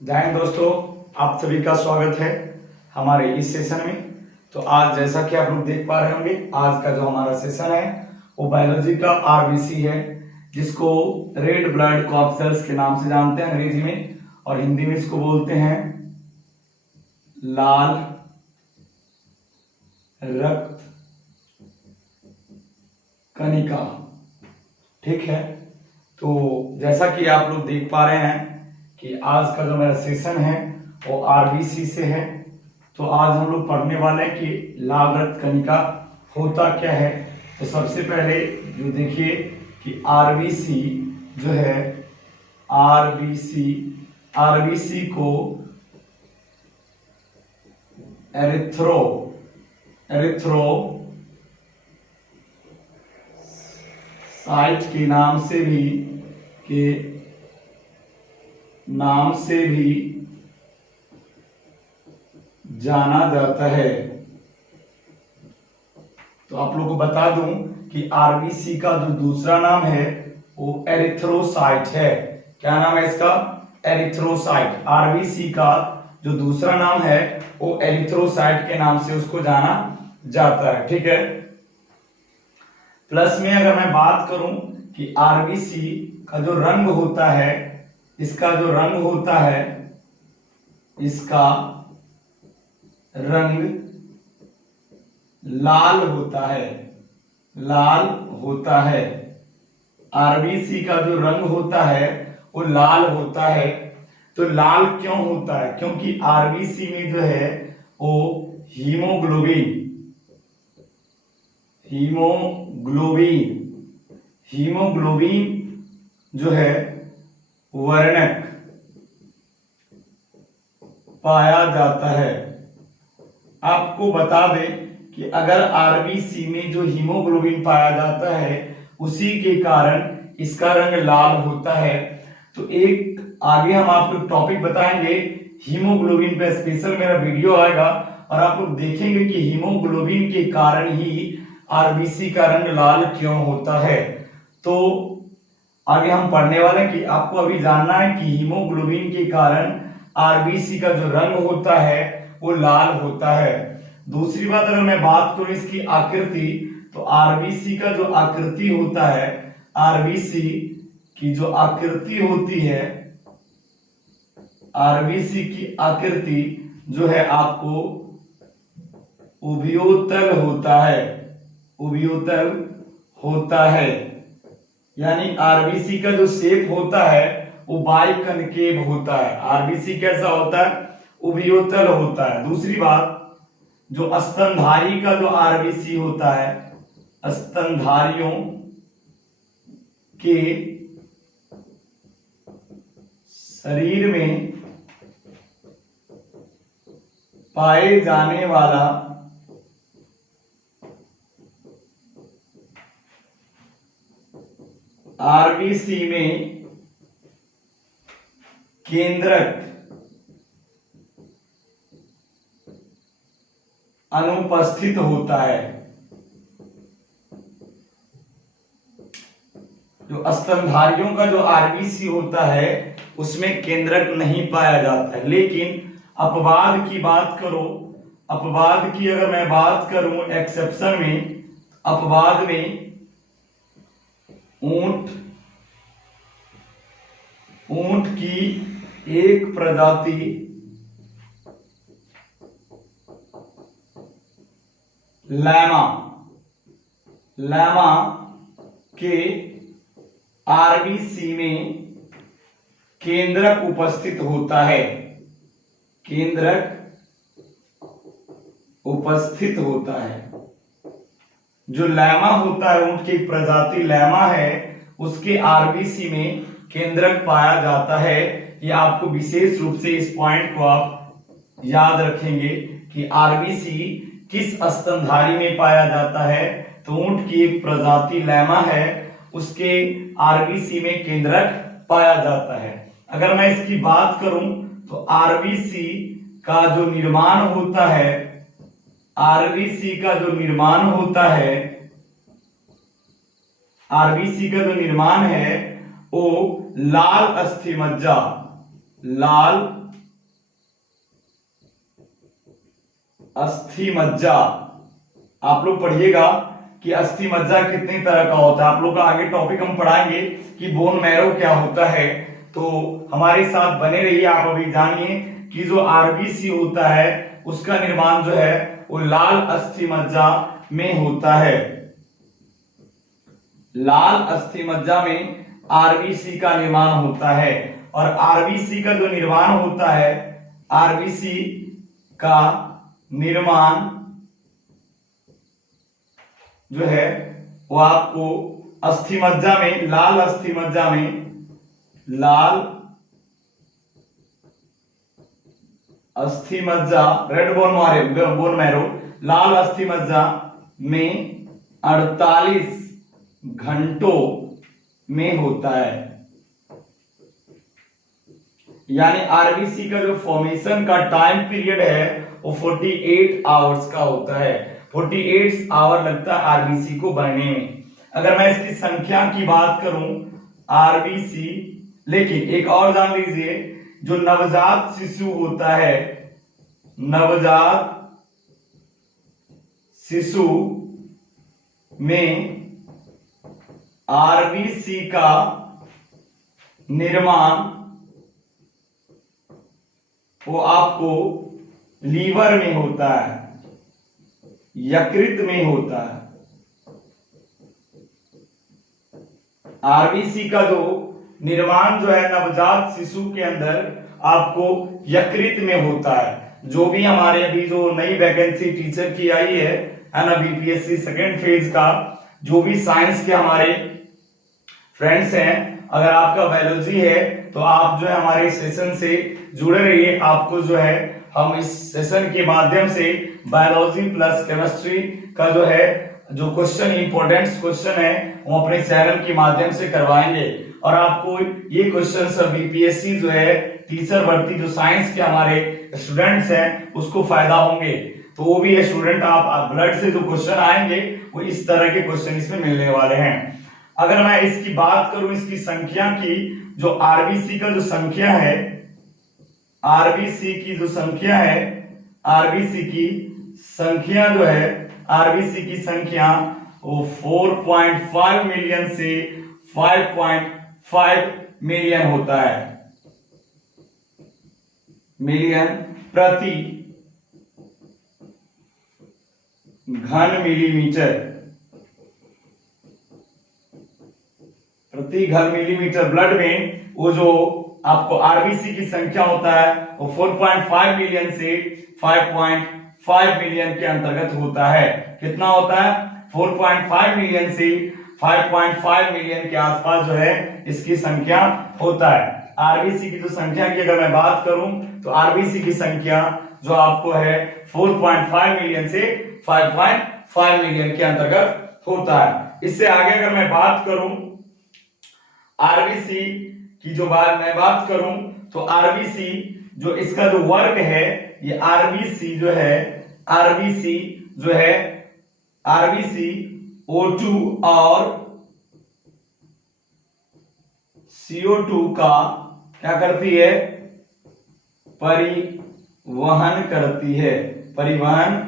जय हिंद दोस्तों, आप सभी का स्वागत है हमारे इस सेशन में। तो आज जैसा कि आप लोग देख पा रहे होंगे, आज का जो हमारा सेशन है वो बायोलॉजी का आरबीसी है, जिसको रेड ब्लड कॉर्पसेल्स के नाम से जानते हैं अंग्रेजी में, और हिंदी में इसको बोलते हैं लाल रक्त कणिका। ठीक है, तो जैसा कि आप लोग देख पा रहे हैं कि आज का जो मेरा सेशन है वो आरबीसी से है। तो आज हम लोग पढ़ने वाले हैं कि लाल रक्त कणिका होता क्या है। तो सबसे पहले जो देखिए कि आरबीसी जो है, आरबीसी को एरिथ्रोसाइट के नाम से भी जाना जाता है। तो आप लोगों को बता दूं कि आरबीसी का जो दूसरा नाम है वो एरिथ्रोसाइट है। क्या नाम है इसका? एरिथ्रोसाइट। आरबीसी का जो दूसरा नाम है वो एरिथ्रोसाइट के नाम से उसको जाना जाता है। ठीक है, प्लस में अगर मैं बात करूं कि आरबीसी का जो रंग होता है, इसका जो रंग होता है, इसका रंग लाल होता है। आरबीसी का जो रंग होता है वो लाल होता है। तो लाल क्यों होता है? क्योंकि आरबीसी में जो है वो हीमोग्लोबिन जो है वर्णक पाया जाता है। आपको बता दें कि अगर आरबीसी में जो हीमोग्लोबिन पाया जाता है उसी के कारण इसका रंग लाल होता है। तो एक आगे हम आपको टॉपिक बताएंगे, हीमोग्लोबिन पे स्पेशल मेरा वीडियो आएगा और आप लोग देखेंगे कि हीमोग्लोबिन के कारण ही आरबीसी का रंग लाल क्यों होता है। तो आगे हम पढ़ने वाले हैं कि आपको अभी जानना है कि हीमोग्लोबिन के कारण आरबीसी का जो रंग होता है वो लाल होता है। दूसरी बात, अगर मैं बात करूं इसकी आकृति, तो आरबीसी का जो आकृति होता है, आरबीसी की जो आकृति होती है, आरबीसी की आकृति जो है आपको उभयोतल होता है। यानी आरबीसी का जो शेप होता है वो बाइकनकेव होता है। आरबीसी कैसा होता है? उभयोतल होता है। दूसरी बात, जो स्तनधारी का जो आरबीसी होता है, स्तनधारियों के शरीर में पाए जाने वाला आरबीसी में केंद्रक अनुपस्थित होता है। जो स्तनधारियों का जो आरबीसी होता है उसमें केंद्रक नहीं पाया जाता है। लेकिन अपवाद की बात करो, अपवाद की अगर मैं बात करूं, एक्सेप्शन में, अपवाद में ऊंट की एक प्रजाति लैमा के आरबीसी में केंद्रक उपस्थित होता है। जो लैमा होता है, ऊंट की प्रजाति लैमा है, उसके आरबीसी में केंद्रक पाया जाता है। ये आपको विशेष रूप से इस पॉइंट को आप याद रखेंगे कि आरबीसी किस स्तनधारी में पाया जाता है। तो ऊंट की एक प्रजाति लैमा है, उसके आरबीसी में केंद्रक पाया जाता है। अगर मैं इसकी बात करूं तो आरबीसी का जो निर्माण होता है, आरबीसी का जो निर्माण होता है, आरबीसी का जो निर्माण है वो लाल अस्थिमज्जा लाल अस्थि मज्जा। आप लोग पढ़िएगा कि अस्थि मज्जा कितनी तरह का होता है। आप लोग का आगे टॉपिक हम पढ़ाएंगे कि बोन मैरो क्या होता है, तो हमारे साथ बने रहिए। आप अभी जानिए कि जो आरबीसी होता है उसका निर्माण जो है वो लाल अस्थि मज्जा में होता है। लाल अस्थि मज्जा में आरबीसी का निर्माण होता है, और आरबीसी का जो निर्माण होता है, आरबीसी का निर्माण जो है वो आपको अस्थि मज्जा में, लाल अस्थि मज्जा में, लाल अस्थि मज्जा, रेड बोन मैरो, लाल अस्थि मज्जा में 48 घंटों में होता है। यानी आरबीसी का जो फॉर्मेशन का टाइम पीरियड है वो 48 आवर्स का होता है। 48 आवर लगता है आरबीसी को बनने में। अगर मैं इसकी संख्या की बात करूं आरबीसी, लेकिन एक और जान लीजिए, जो नवजात शिशु होता है, नवजात शिशु में आरबीसी का निर्माण वो आपको लीवर में होता है, यकृत में होता है। आरबीसी का जो निर्माण जो है नवजात शिशु के अंदर आपको यकृत में होता है। जो भी हमारे अभी जो नई वैकेंसी टीचर की आई है ना, बीपीएससी सेकेंड फेज का, जो भी साइंस के हमारे फ्रेंड्स हैं, अगर आपका बायोलॉजी है तो आप जो है हमारे सेशन से जुड़े रहिए। आपको जो है हम इस सेशन के माध्यम से बायोलॉजी प्लस केमिस्ट्री का जो है जो क्वेश्चन, इंपॉर्टेंट क्वेश्चन है, वो अपने चैनल के माध्यम से करवाएंगे। और आपको ये क्वेश्चन सब बीपीएससी जो है टीचर भर्ती, जो साइंस के हमारे स्टूडेंट्स हैं उसको फायदा होंगे। तो वो भी स्टूडेंट आप ब्लड से जो क्वेश्चन आएंगे वो इस तरह के क्वेश्चन इसमें मिलने वाले हैं। अगर मैं इसकी बात करूं, इसकी संख्या की, जो आरबीसी का जो संख्या है, आरबीसी की जो संख्या है, आरबीसी की संख्या जो है, आरबीसी की संख्या वो 4.5 मिलियन से 5.5 मिलियन होता है, मिलियन प्रति घन मिलीमीटर, प्रति घन मिलीमीटर ब्लड में वो जो आपको आरबीसी की संख्या होता है वो 4.5 मिलियन से 5.5 मिलियन के अंतर्गत होता है। कितना होता है? 4.5 मिलियन से 5.5 मिलियन के आसपास जो है इसकी संख्या होता है। आरबीसी की जो संख्या की अगर मैं बात करूं तो आरबीसी की संख्या जो आपको है 4.5 मिलियन से 5.5 मिलियन के अंतर्गत होता है। इससे आगे अगर मैं बात करूं आरबीसी की, जो मैं बात करूं तो आरबीसी जो इसका जो वर्क है, ये आरबीसी जो है, आरबीसी जो है, आरबीसी O2 और CO2 का क्या करती है? परिवहन करती है, परिवहन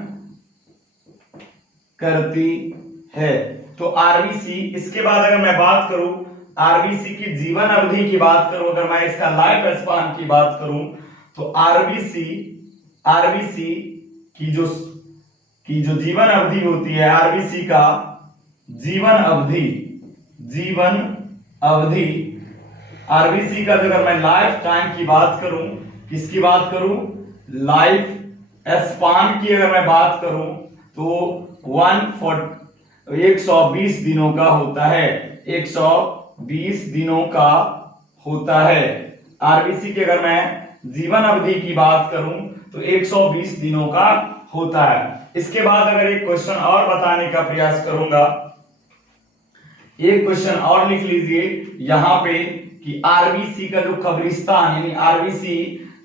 करती है। तो आरबीसी, इसके बाद अगर मैं बात करूं आरबीसी की जीवन अवधि की बात करूं, अगर मैं इसका लाइफ स्पान की बात करूं तो आरबीसी, आरबीसी की जो जीवन अवधि होती है, आरबीसी का जीवन अवधि, जीवन अवधि, आरबीसी का अगर मैं लाइफ टाइम की बात करूं, किसकी बात करूं? लाइफ स्पान की अगर मैं बात करूं तो 120 दिनों का होता है, 120 दिनों का होता है। आरबीसी की अगर मैं जीवन अवधि की बात करूं तो 120 दिनों का होता है। इसके बाद अगर एक क्वेश्चन और बताने का प्रयास करूंगा, एक क्वेश्चन और लिख लीजिए यहां पे कि आरबीसी का जो कब्रिस्तान, यानी आरबीसी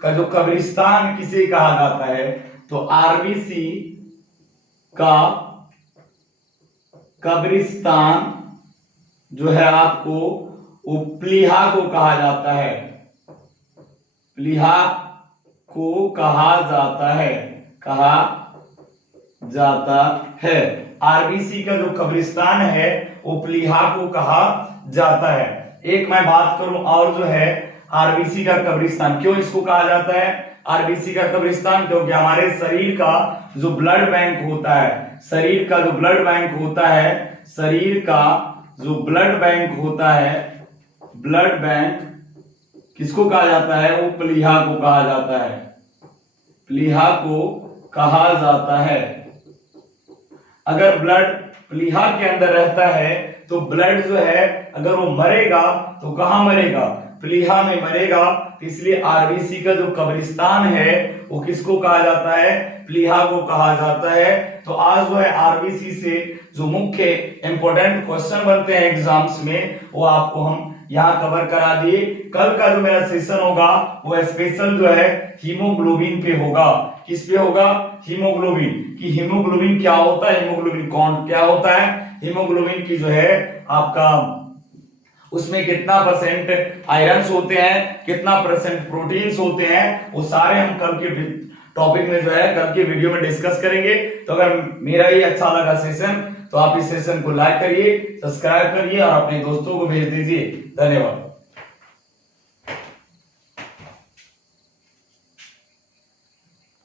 का जो कब्रिस्तान किसे कहा जाता है? तो आरबीसी का कब्रिस्तान जो है आपको वो प्लीहा को कहा जाता है, प्लीहा को कहा जाता है, कहा जाता है। आरबीसी का जो कब्रिस्तान है वो प्लीहा को कहा जाता है। एक मैं बात करूं और जो है आरबीसी का कब्रिस्तान क्यों इसको कहा जाता है आरबीसी का कब्रिस्तान, क्योंकि हमारे शरीर का जो ब्लड बैंक होता है, शरीर का जो ब्लड बैंक होता है, शरीर का जो ब्लड बैंक होता है, ब्लड बैंक किसको कहा जाता है, वो प्लीहा को कहा जाता है, प्लीहा को कहा जाता है। अगर ब्लड प्लीहा के अंदर रहता है तो ब्लड जो है अगर वो मरेगा तो कहां मरेगा, प्लीहा में मरेगा। इसलिए आरबीसी का जो कब्रिस्तान है वो किसको कहा जाता है, प्लीहा को कहा जाता है। तो आज जो है आरबीसी से जो मुख्य इंपॉर्टेंट क्वेश्चन बनते हैं एग्जाम्स में वो आपको हम यहाँ कवर करा दिए। कल का जो मेरा सेशन होगा वो स्पेशल जो है हीमोग्लोबिन पे होगा। किस पे होगा, हीमोग्लोबिन कि हीमोग्लोबिन क्या होता है, हीमोग्लोबिन काउंट क्या होता है, हीमोग्लोबिन की जो है आपका उसमें कितना परसेंट आयरन्स होते हैं, कितना परसेंट प्रोटीन्स होते हैं, वो सारे हम कल के टॉपिक में जो है कल के वीडियो में डिस्कस करेंगे। तो अगर मेरा ये अच्छा लगा सेशन तो आप इस सेशन को लाइक करिए, सब्सक्राइब करिए और अपने दोस्तों को भेज दीजिए। धन्यवाद।